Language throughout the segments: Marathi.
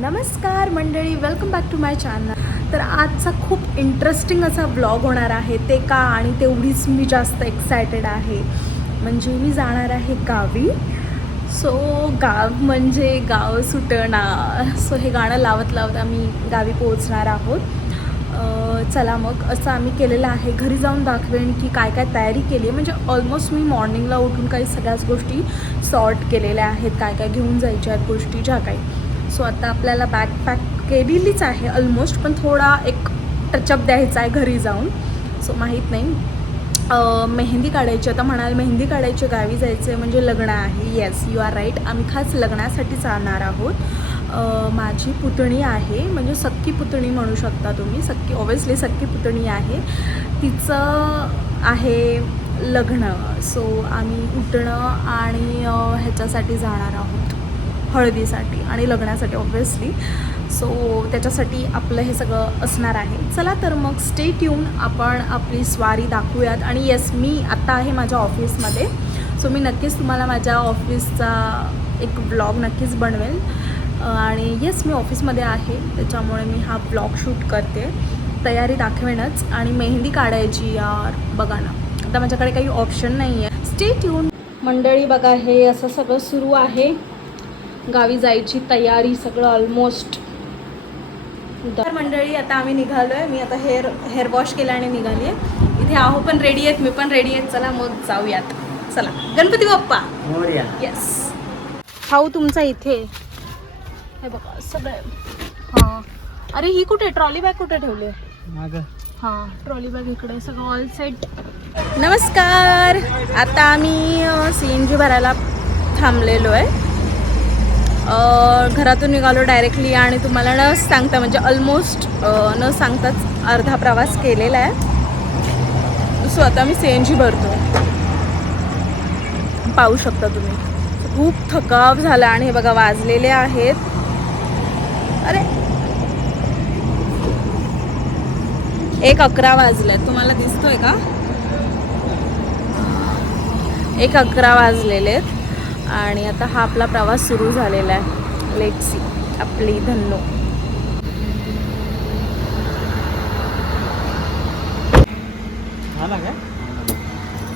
नमस्कार मंडळी, welcome back to my channel. तर आजचा खूप इंटरेस्टिंग असा ब्लॉग होणार आहे. ते का आणि तेवढीच मी जास्त एक्सायटेड आहे. म्हणजे मी जाणार आहे गावी. सो गाव म्हणजे गाव सुटणार. सो हे गाणं लावत लावत आम्ही गावी पोहोचणार आहोत. चला मग असं आम्ही केलेलं आहे. घरी जाऊन दाखवेन की काय काय तयारी केली आहे. म्हणजे ऑलमोस्ट मी मॉर्निंगला उठून काही सगळ्याच गोष्टी सॉर्ट केलेल्या आहेत. काय काय घेऊन जायच्या आहेत गोष्टी ज्या काही. सो आता आपल्याला बॅग पॅक केलेलीच आहे ऑलमोस्ट, पण थोडा एक टचअप द्यायचा आहे घरी जाऊन. सो माहीत नाही. मेहंदी काढायची. आता म्हणाल मेहंदी काढायची, गावी जायचं आहे म्हणजे लग्न आहे. Yes, you are right. आम्ही खास लग्नासाठी जाणार आहोत. माझी पुतणी आहे, म्हणजे सख्खी पुतणी म्हणू शकता तुम्ही. सख्खी ऑब्व्हियसली सख्खी पुतणी आहे. तिचं आहे लग्न. सो आम्ही उठणं आणि ह्याच्यासाठी जाणार आहोत, हळदीसाठी आणि लग्नासाठी ऑब्व्हियसली. सो त्याच्यासाठी आपलं हे सगळं असणार आहे. चला तर मग स्टे ट्यून. आपण आपली स्वारी दाखवूयात. आणि येस, मी आत्ता आहे माझ्या ऑफिसमध्ये. सो मी नक्कीच तुम्हाला माझ्या ऑफिसचा एक ब्लॉग नक्कीच बनवेल. आणि येस, मी ऑफिसमध्ये आहे, त्याच्यामुळे मी हा ब्लॉग शूट करते. तयारी दाखवेनच. आणि मेहंदी काढायची यार, बघा ना, आता माझ्याकडे काही ऑप्शन नाही आहे. स्टे ट्यून मंडळी. बघा, हे असं सगळं सुरू आहे. गावी जायची तयारी सगळं ऑलमोस्ट. तर मंडळी आता आम्ही निघालो आहे. मी आता हेअर वॉश केला आणि निघाली आहे. इथे आहो पण रेडी आहेत, मी पण रेडी आहेत. चला मग जाऊयात. चला, गणपती बाप्पा मोरया. येस. खाऊ तुमचा इथे हे बघा सगळे. हां, अरे ही कुठे ट्रॉली बॅग कुठे ठेवली आहे? हां, ट्रॉली बॅग इकडे. सगळं ऑल सेट. नमस्कार. आता आम्ही CNG भरायला थांबलेलो आहे. घरातून निघालो डायरेक्टली. आणि तुम्हाला न सांगता, म्हणजे ऑलमोस्ट न सांगताच अर्धा प्रवास केलेला आहे. सो आता मी CNG भरतो. पाहू शकता तुम्ही. खूप थकाव झाला. आणि हे बघा वाजलेले आहेत, अरे 1:11 वाजलेत. तुम्हाला दिसतोय का? 1:11 वाजलेले आहेत. आणि आता हा आपला प्रवास सुरू झालेला आहे. लेट्स सी आपली धन्नो.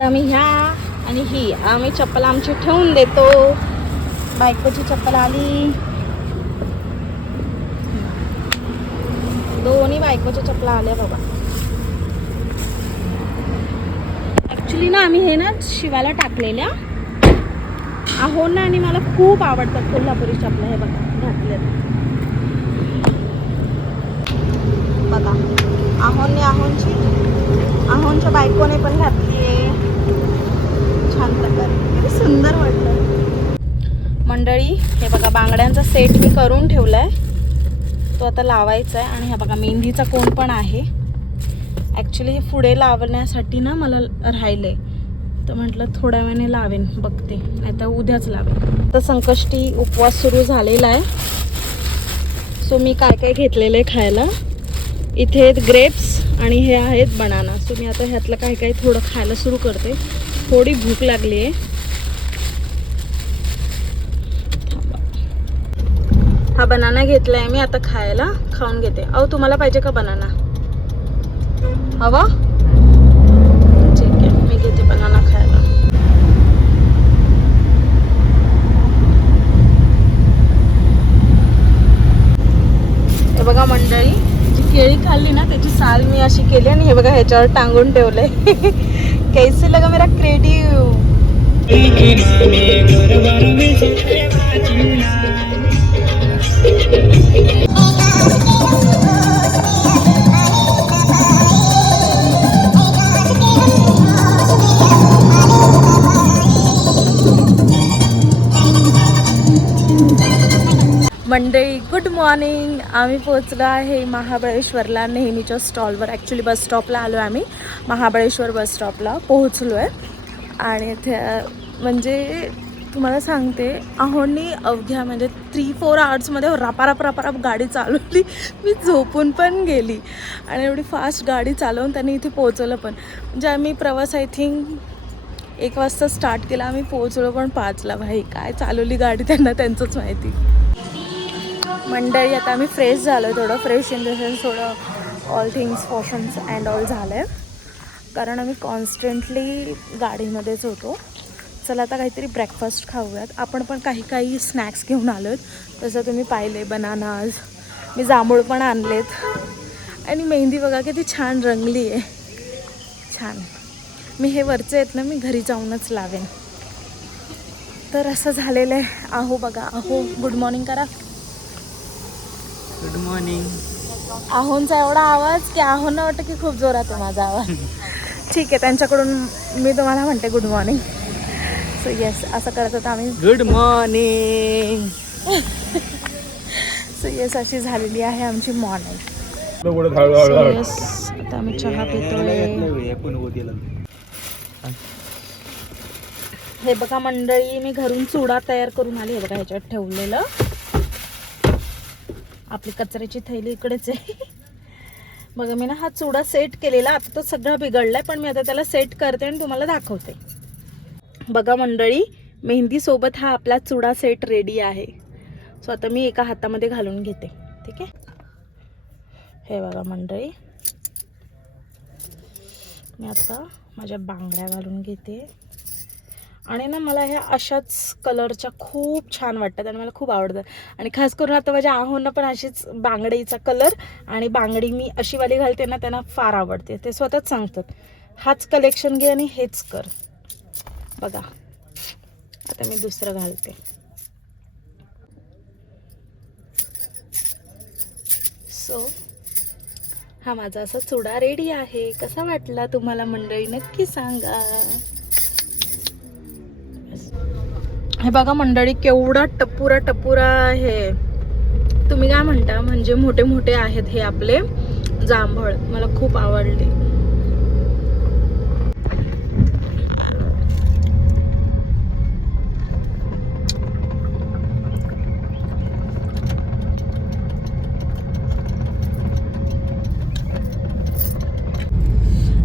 आम्ही ह्या आणि ही आम्ही चप्पल आमची ठेवून देतो. बायकोची चप्पल आली. दोन्ही बायकोच्या चप्पला आल्या बाबा. ॲक्च्युली ना आम्ही हे ना शिवायला टाकलेल्या आहो ना. आणि मला खूप आवडतात कोल्हापुरी चपला. हे बघा घातले बघा. आहोंच्या बायकोने पण घातली आहे छान प्रकारे. किती सुंदर वाटतं मंडळी. हे बघा बांगड्यांचा सेट मी करून ठेवलाय, तो आता लावायचा आहे. आणि हा बघा मेहंदीचा कोण पण आहे. ॲक्च्युली हे पुढे लावण्यासाठी ना मला राहिले, तर म्हटलं थोड्या वेळाने लावेन, बघते, नाही तर उद्याच लावेन. तर संकष्टी उपवास सुरू झालेला आहे. सो मी काय काय घेतलेलं आहे खायला. इथे आहेत ग्रेप्स आणि हे आहेत बनाना. सो मी आता ह्यातलं काही काही थोडं खायला सुरू करते. थोडी भूक लागली आहे. हा बनाना घेतला आहे मी आता खायला. खाऊन घेते. अहो तुम्हाला पाहिजे का बनाना? हवा? ठीक आहे, मी घेते बनाना खायला. हे बघा मंडळी, जी केळी खाल्ली ना त्याची साल मी अशी केली आणि हे बघा ह्याच्यावर टांगून ठेवलंय. कैसे लगा मेरा क्रिएटिव. मंडळी गुड मॉर्निंग. आम्ही पोहोचलो आहे महाबळेश्वरला नेहमीच्या स्टॉलवर. ॲक्च्युली बस स्टॉपला आलो आहे आम्ही. महाबळेश्वर बस स्टॉपला पोहोचलो आहे. आणि इथे म्हणजे तुम्हाला सांगते, आहोंनी अवघ्या म्हणजे 3-4 आवर्समध्ये रपारप गाडी चालवली. मी झोपून पण गेली. आणि एवढी फास्ट गाडी चालवून त्यांनी इथे पोहोचवलं पण. म्हणजे आम्ही प्रवास आय थिंक 1 वाजता स्टार्ट केला. आम्ही पोहोचलो पण 5ला. भाई काय चालवली गाडी त्यांना त्यांचंच माहिती. मंडळी आता आम्ही फ्रेश झालो, थोडं फ्रेश इन द सेन्स थोडं ऑल थिंग्स वॉशन्स अँड ऑल झालं आहे, कारण आम्ही कॉन्स्टंटली गाडीमध्येच होतो. चला आता काहीतरी ब्रेकफास्ट खाऊयात. आपण पण काही स्नॅक्स घेऊन आलो आहेत, तसं तुम्ही पाहिले बनानाज, मी जांभूळ पण आणलेत आणि मेहंदी बघा किती छान रंगली आहे, छान. मी हे वरचे आहेत ना मी घरी जाऊनच लावेन. तर असं झालेलं आहे. आहो बघा, आहो गुड मॉर्निंग करा. Good morning. आहोंचा एवढा आवाज की आहोंना वाटतं की खूप जोरात आहे माझा आवाज. ठीक आहे, त्यांच्याकडून मी तुम्हाला म्हणते गुड मॉर्निंग. सो येस, असं करत होतं आम्ही. Good morning. सो येस, अशी झालेली आहे आमची मॉर्निंग. सो येस, आता आम्ही चहा पितोय. हे बघा मंडळी, मी घरून चुडा तयार करून आली. हे बघा ह्याच्यात ठेवलेलं, आपली कचऱ्याची थैली इकडेच आहे. बघा मी ना हा चुडा सेट केलेला, आता तो सगळा बिघडलाय, पण मी आता त्याला सेट करते आणि तुम्हाला दाखवते. बघा मंडळी, मेहंदी सोबत हा आपला चुडा सेट रेडी आहे. सो आता मी एका हातामध्ये घालून घेते. ठीक आहे, हे बघा मंडळी, मी आता माझ्या बांगड्या घालून घेते. आणि ना मला ह्या अशाच कलरच्या खूप छान वाटतात आणि मला खूप आवडतं. आणि खास करून आता माझ्या आहोंना पण अशीच बांगडीचा कलर आणि बांगडी मी अशी वाली घालते ना, त्यांना फार आवडते. ते स्वतःच सांगतात हाच कलेक्शन घे आणि हेच कर. बघा आता मी दुसरं घालते. सो हा माझा असा चुडा रेडी आहे. कसा वाटला तुम्हाला मंडळी नक्की सांगा. हे बघा मंडळी, केवढा टपुरा आहे. तुम्ही काय म्हणता, म्हणजे मोठे मोठे आहेत हे आपले जांभळ. मला खूप आवडले.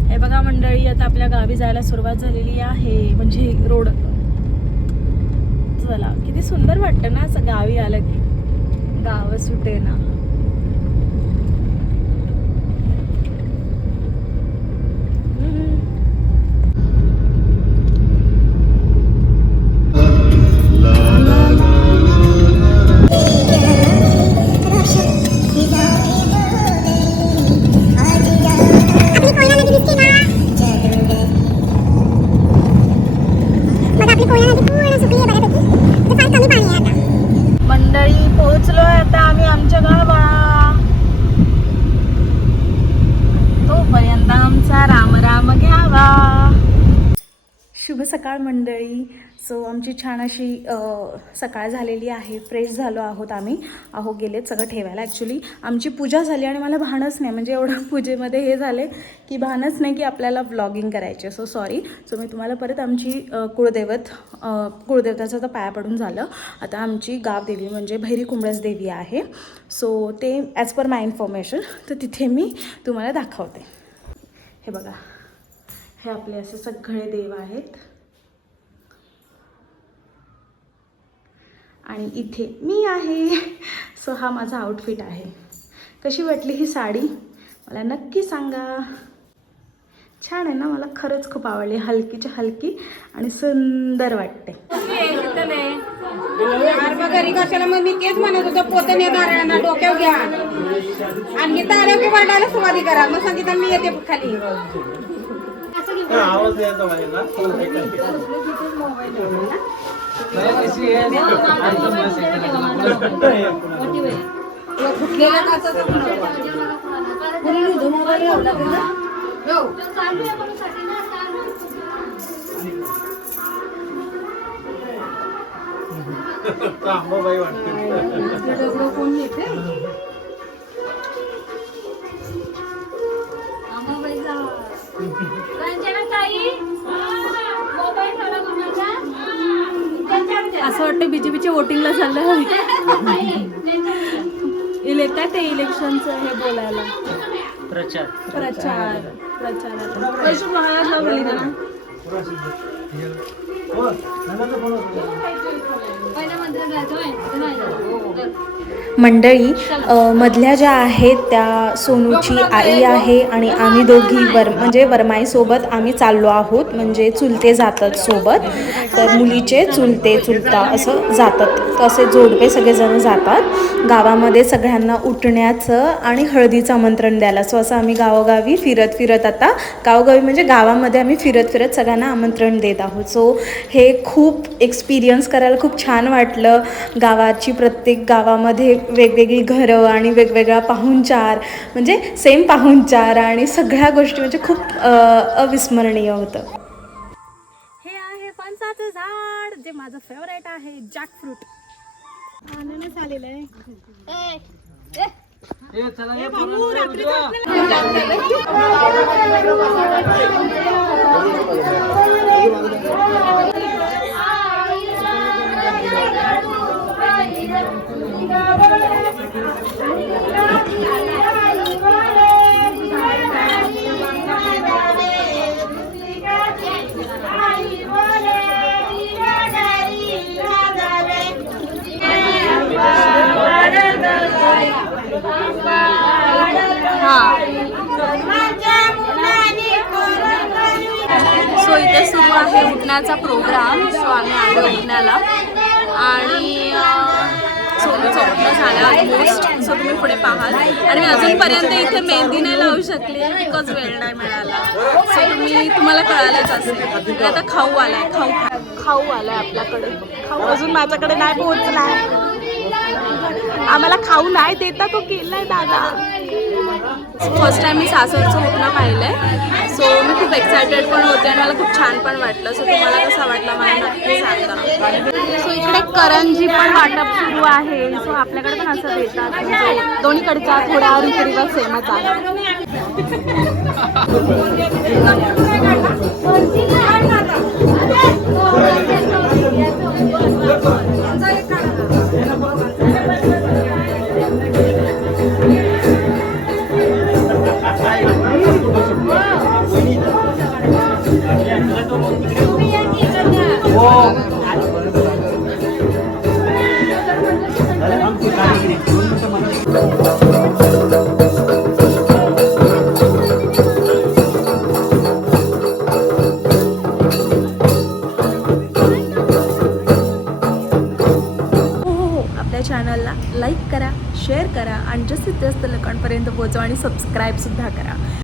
हे बघा मंडळी, आता आपल्या गावी जायला सुरुवात झालेली आहे. म्हणजे रोड, चला किती सुंदर वाटतं ना असं गावी आलं की, गाव सुटे ना. मंडळी पोहोचलोय आता आम्ही आमच्या गावा. तोपर्यंत आमचा राम राम घ्यावा. शुभ सकाळ मंडळी. सो आमची छान अशी सकाळ झालेली आहे. फ्रेश झालो आहोत आम्ही. अहो गेलेत सगळं ठेवायला. ॲक्च्युली आमची पूजा झाली आणि मला भानच नाही, म्हणजे एवढं पूजेमध्ये हे झाले की भानच नाही की आपल्याला व्लॉगिंग करायचे. So sorry. सो मी तुम्हाला परत आमची कुळदेवताचं तर पाया पडून झालं. आता आमची गावदेवी म्हणजे भैरी कुंभळस देवी आहे. सो ते ॲज पर माय इन्फॉर्मेशन, तर तिथे मी तुम्हाला दाखवते. हे बघा, हे आपले असे सगळे देव आहेत आणि इथे मी आहे. सो हा माझा आउटफिट आहे. कशी वाटली ही साडी मला नक्की सांगा. छान आहे ना, मला खरंच खूप आवडली. हलकीच्या हलकी आणि सुंदर वाटते. घरी कशाला मग मी तेच म्हणत होतो, पोतन नारळांना डोक्यावर घ्या आणि इथं आलो की वरडायला सुरुवाती करा. मग सांगितलं मी येते खाली. आवाज द्यायचा कोण येते. असं वाटतं बीजेपीच्या वोटिंगला चाललं. काय ते इलेक्शनचं हे बोलायला, प्रचारात पैसे महाराज लावली ना. मंडळी मधल्या ज्या आहेत त्या सोनूची आई आहे आणि आम्ही दोघी म्हणजे वरमाईसोबत आम्ही चाललो आहोत, म्हणजे चुलते जातात सोबत, तर मुलीचे चुलते चुलता असं जातात, तर असे जोडपे सगळेजण जातात गावामध्ये सगळ्यांना उठण्याचं आणि हळदीचं आमंत्रण द्यायला. सो असं आम्ही गावोगावी फिरत आता गावोगावी म्हणजे गावामध्ये आम्ही फिरत सगळ्यांना आमंत्रण देत आहोत. सो हे खूप एक्सपिरियन्स करायला खूप छान वाटलं. गावाची प्रत्येक गावामध्ये वेगवेगळी घरं आणि वेगवेगळा पाहुणचार, म्हणजे सेम पाहुणचार आणि सगळ्या गोष्टी म्हणजे खूप अविस्मरणीय होतं. हे आहे फणसाचं झाड जे माझं फेवरेट आहे, जॅकफ्रूट. अननस आलेलं आहे. सो इथे सुरू आहे उठण्याचा प्रोग्राम. सो आम्ही आलो उठण्याला आणि सोनूचं उठणं झालं ऑलमोस्ट. सो तुम्ही पुढे पाहाल. आणि मी अजूनपर्यंत इथे मेहंदी नाही लावू शकले बिकॉज वेळ नाही मिळाला. सो तुम्हाला कळालंच असेल. आणि आता खाऊ आलाय, खाऊ आलाय आपल्याकडे. खाऊ अजून माझ्याकडे नाही पोहोचलाय. आम्हाला खाऊ नाही देता तो केलाय दादा. फर्स्ट टाइम मी सासरचं उठणं पाहिलंय. सो मी खूप एक्सायटेड पण होते आणि मला खूप छान पण वाटलं. सो तुम्हाला कसा वाटला मला नक्की सांगा. सो इकडे करंजी पण वाटप सुरू आहे. सो आपल्याकडे पण असं देतात, म्हणजे दोन्हीकडचा थोडा रीतिरिवाज सेमच आहे. चॅनलला लाईक करा, शेअर करा आणि जास्तीत जास्त लोकांपर्यंत पोहोचवा आणि सबस्क्राईबसुद्धा करा.